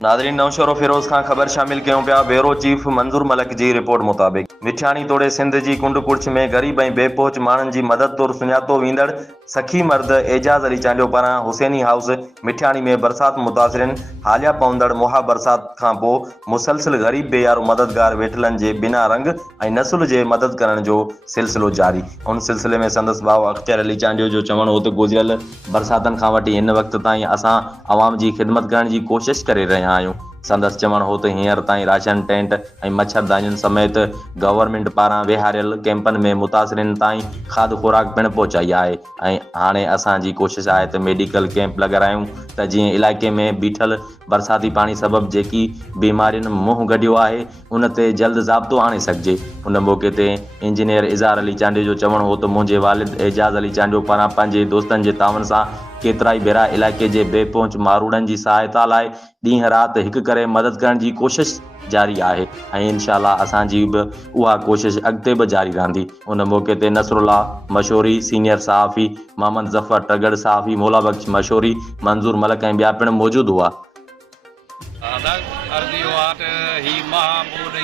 नादरीन नौशरो फिरोज़ खां ख़बर शामिल कयूं पिया। ब्यूरो चीफ मंज़ूर मलिक जी रिपोर्ट मुताबिक़ मिठियाणी तोड़े सिंध जी कुंड कुर्छ में ग़रीब ऐं बेपहुच माण्हुनि जी मदद तौरु सुञातो वेंदड़ सखी मर्द एजाज़ अली चांडियो पारां हुसैनी हाउस मिठियाणी में बरसात मुतासिरिन हालिया पवंदड़ मुहा बरसात खां पोइ मुसलसिल ग़रीब बेयारो मददगार वेठलनि जे बिना रंग ऐं नसुल जे मदद करण जो सिलसिलो जारी। उन सिलसिले में संदसि भाउ अख्तर अली चांडियो जो चवणु हो त गुज़िरियल बरसातनि खां वठी हिन वक़्त ताईं असां आवाम जी ख़िदमत करण जी कोशिशि करे रहिया आहियूं। संदसि चवणु हो त हींअर ताईं राशन टेंट ऐं मच्छरदानियुनि समेत गवर्नमेंट पारां विहारियल कैंपनि में मुतासिरिन ताईं खाद खुराक पिणु पहुचाई आहे ऐं हाणे असांजी कोशिशि आहे त मेडिकल कैंप लॻारायूं त जीअं इलाइक़े में बीठल बरसाती पाणी सबबि जेकी बीमारियुनि मुंहुं गॾियो आहे उन ते जल्द ज़ाब्तो आणे सघिजे। उन मौक़े ते इंजीनियर इज़हार अली चांडियो जो चवणु हो त मुंहिंजे वालिद एजाज़ अली चांडियो पारां पंहिंजे दोस्तनि जे तावन सां केतिराई भेरा इलाइक़े जे बेपहुच मारूड़नि जी सहायता लाइ ॾींहुं राति हिकु करे मदद करण जी कोशिशि जारी आहे ऐं इंशाअल्लाह असांजी बि उहा कोशिशि अॻिते बि जारी रहंदी। उन मौक़े ते नसरुल्ला मशहूरी सीनियर सहाफ़ी, मोहम्मद ज़फ़र टगड़ सहाफ़ी, मौला बख्श मशहूरी, मंज़ूर मलिक ऐं ॿिया पिणु मौजूदु हुआ।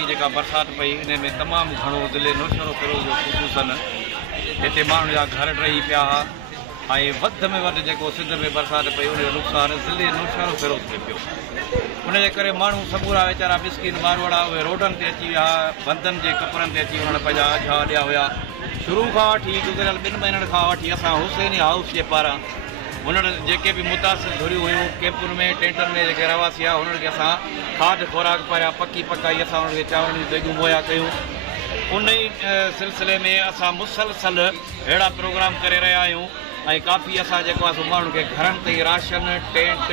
जेका बरसात पई इन में तमामु घणो ज़िले नौशरो फिरोज़ जो ख़ुसूसन हिते माण्हुनि जा घर रही पिया ऐं वधि में वधि जेको सिंध में बरसाति पई उनजो नुक़सानु ज़िले नौशरो फिरोज़ खे पियो। उनजे करे माण्हू समूरा वीचारा मिसकिन मारवाड़ा उहे रोडनि ते अची विया, बंधनि जे कपिड़नि ते अची उन्हनि पंहिंजा अझा ॾिया हुआ। शुरू खां वठी गुज़िरियल 2 महीननि खां वठी असां हुसैनी हाउस जे पारां उन्हनि जेके बि मुतासिर घुरियूं हुयूं कैंपुनि में टेंटनि में जेके रवासी आहे उन्हनि खे असां खाद खुराक पारियां पकी पकाई असां उन्हनि खे चांवरनि जूं देॻूं मुहैया कयूं। उन ई सिलसिले में असां मुसलसल अहिड़ा प्रोग्राम करे रहिया आहियूं ऐं काफ़ी असां जेको आहे माण्हुनि खे घरनि ते राशन टेंट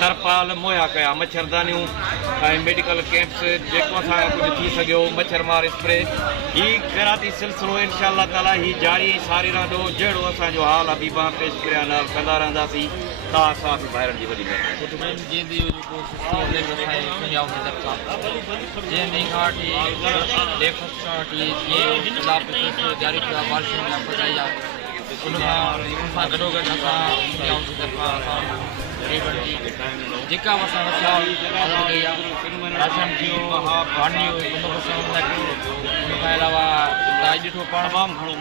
तरपाल मुहैया कया, मच्छरदानियूं ऐं मेडिकल कैंप्स जेको असां कुझु थी सघियो, मच्छरमार स्प्रे। हीउ ख़ैराती सिलसिलो इनशाअल्लाह ताला हीउ जारी सारी रहंदो। जहिड़ो असांजो हाल आहे बीबा पेश करिया नाल कंदा रहंदासीं। तव्हां सां बि ॿाहिरनि जी वॾी जेका असां राशन थियो पाणी उनखां अलावा ॾिठो पाण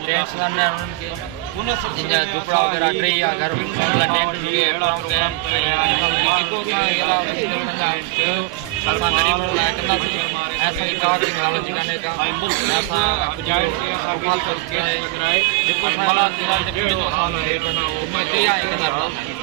टेंट्स उन्हनि खे झुपड़ा वग़ैरह टई आहे घर असां ग़रीबनि लाइ कंदासीं ऐं असांजी का टेक्नोलॉजी कान्हे का असां जेको